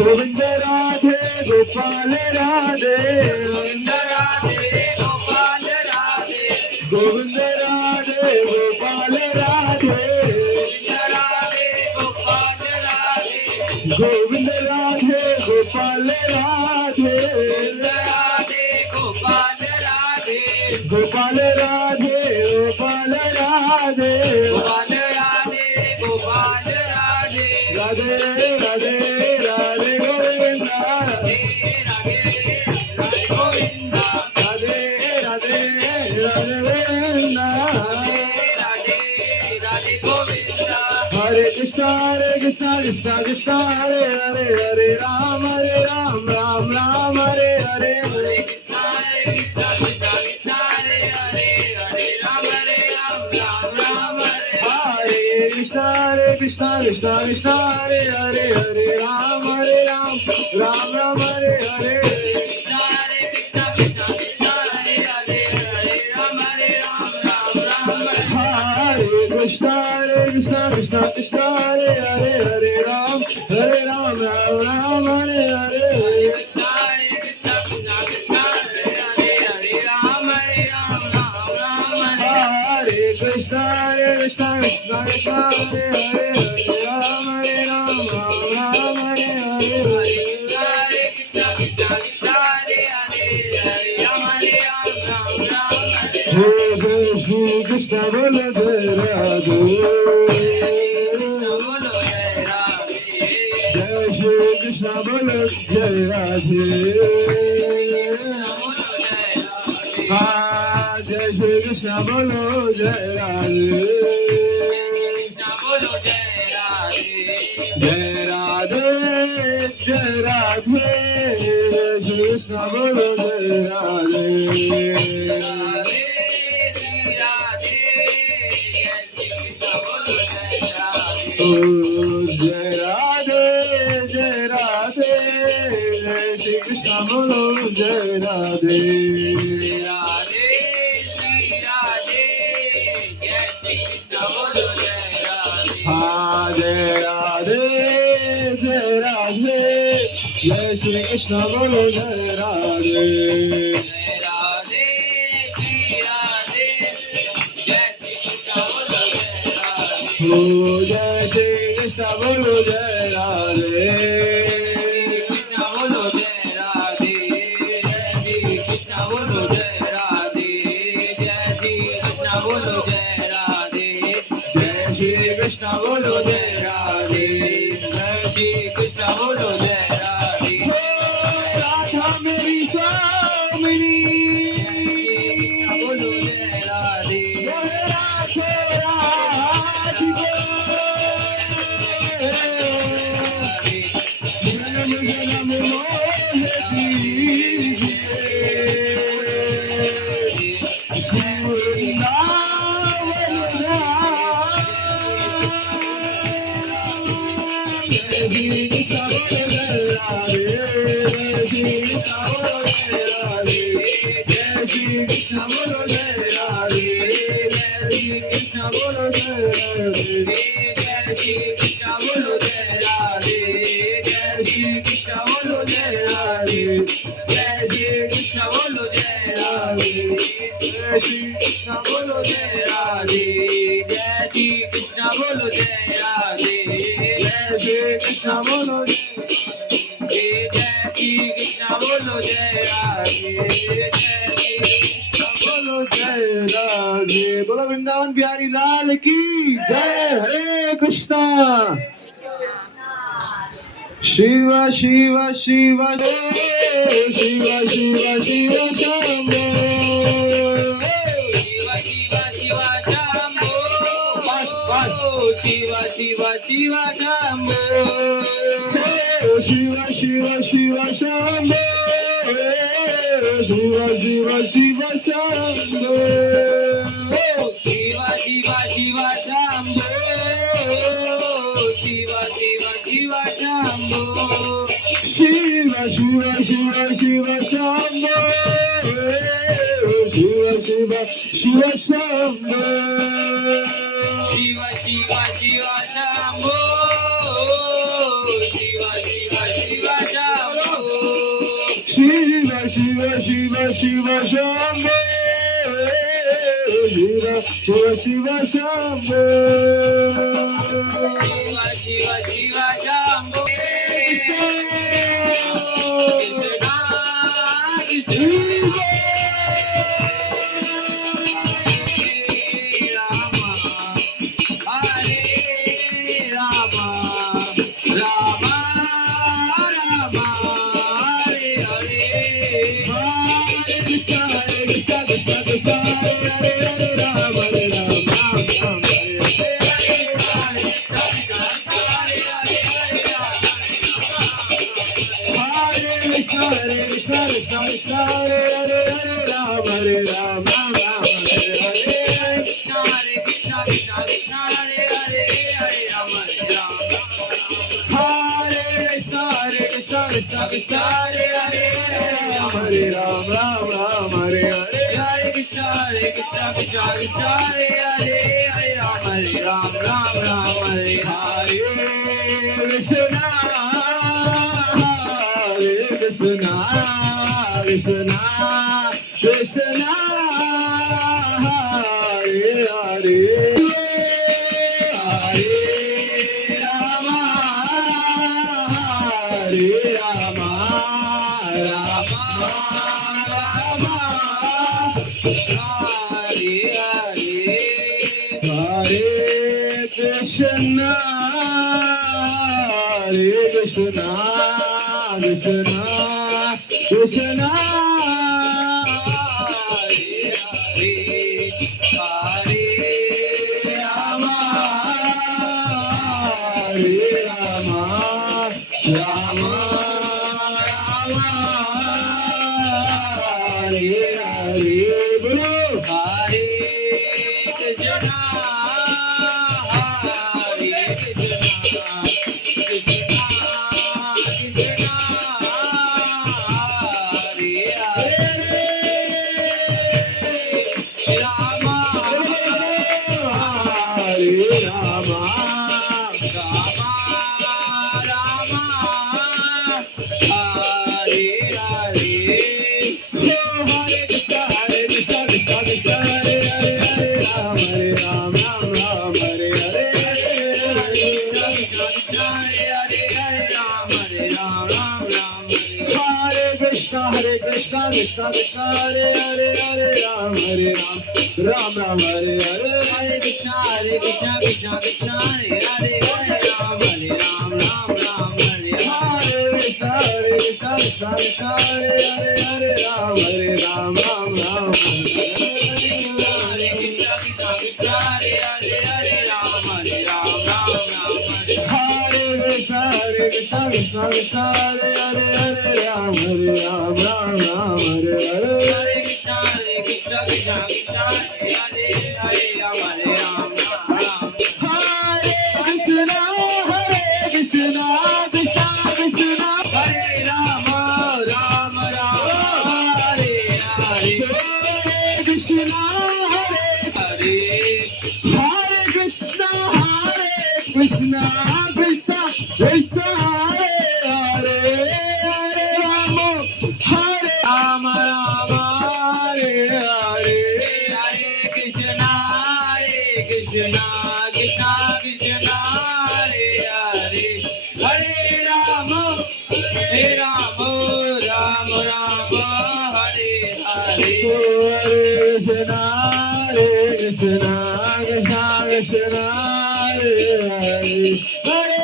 गोविंद राधे गोपाल राधे गोविंद राधे गोपाल राधे गोविंद राधे गोपाल राधे गोविंद राधे गोपाल राधे गोविंद राधे गोपाल राधे गोपाल राधे गोपाल राधे गोपाल राधे गोपाल राधे राधे राधे राधे गोविंदा राधे राधे राधे गोविंदा राधे राधे राधे गोविंदा राधे राधे राधे गोविंदा हरे कृष्णा कृष्णा कृष्णा हरे हरे हरे राम राम राम हरे हरे हरे कृष्णा कृष्णा कृष्णा हरे हरे हरे राम राम हरे हरे कृष्णा कृष्णा कृष्णा कृष्णा हरे हरे हरे राम राम हरे हरे कृष्णा कृष्णा कृष्णा कृष्णा हरे हरे हरे राम राम हरे कृष्णा कृष्णा कृष्णा कृष्णा हरे हरे हरे राम राम हरे हरे कृष्णा कृष्णा कृष्णा कृष्णा हरे हरे हरे राम राम हरे कृष्णा कृष्णा कृष्णा कृष्णा हरे हरे हरे राम राम हरे हरे हरे कृष्णा कृष्णा कृष्णा हरे हरे हरे राम राम हरे हरे जय श्री कृष्ण बोलो जय राधे जय श्री कृष्ण बोलो जय राधे जय श्री कृष्ण बोलो जय राधे जय राधे जय राधे श्री कृष्ण बोलो जय राधे जय राधे जय राधे श्री कृष्ण बोलो जय राधे राधे श्री राधे जय श्री कृष्ण बोलो जय राधे हाँ जय राधे जय राधे जय श्री कृष्ण बोलो जय राधे राधे श्री राधे जय श्री कृष्ण बोलो जय राधे जय श्री कृष्ण बोलो जय राधे कृष्ण बोलो जय राधे जय श्री कृष्ण बोलो जय राधे जय श्री कृष्ण बोलो जय राधे जय श्री कृष्ण बोलो जय राधे जय श्री कृष्ण बोलो जय राधे राधा मेरी स्वामिनी बोलो जय राधे राधे राधिका बोलो वृंदावन बिहारी लाल की जय। हरे Krishna Shiv Shiv Shiv Shiv Shiv Shiv Shambho Shiv Shiv Shiv Shambho Shiv Shiv Shiv Shambho Shiv Shiv Shiv Shambho Shiv Shiv Shiv Shambho Shiv Shiv Shiv Shambho Shiv Shiv Shiv Shiv Shambho Shiv Shiv Shiv Shambho Shiv Shiv Shiv Shambho Shiv Shiv Shiv Shambho Shiv Shiv Shiv Shiv Shambho Shiv Shiv Shiv Shambho Shiv Shiv Shiv Shambho Krishna Krishna Krishna Hare Rama, Rama Rama, Hare Hare, Hare Krishna Hare Hare Hare Krishna Krishna Krishna Krishna Hare Hare Hare Rama Hare Rama Rama Hare Hare Hare Krishna, Krishna Krishna, Hare Hare, Hare Rama, Rama Rama, Hare Hare. Krishna Krishna Krishna Krishna Hare Hare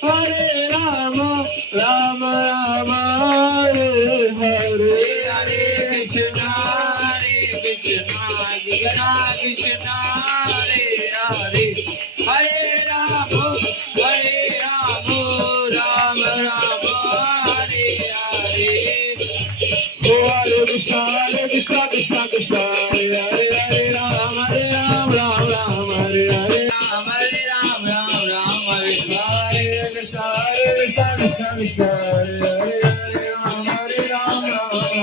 Hare Rama Rama Rama Hare Hare Hare Krishna, Krishna Krishna, Hare Hare, Hare Rama, Rama Rama, Hare Hare. Hare Krishna Krishna Krishna Krishna Hare Hare Hare Rama Rama Rama Hare Hare Ram, Hare Ram, Ram Ram, Hare Hare. Hare Krishna Krishna Krishna Hare Hare Hare Rama Rama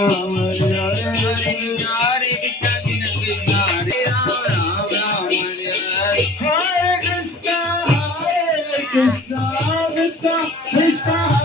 Rama Hare Hare Hare Krishna, Krishna, Hare Ram, Ram Ram, Hare Hare. Hare Krishna Krishna Krishna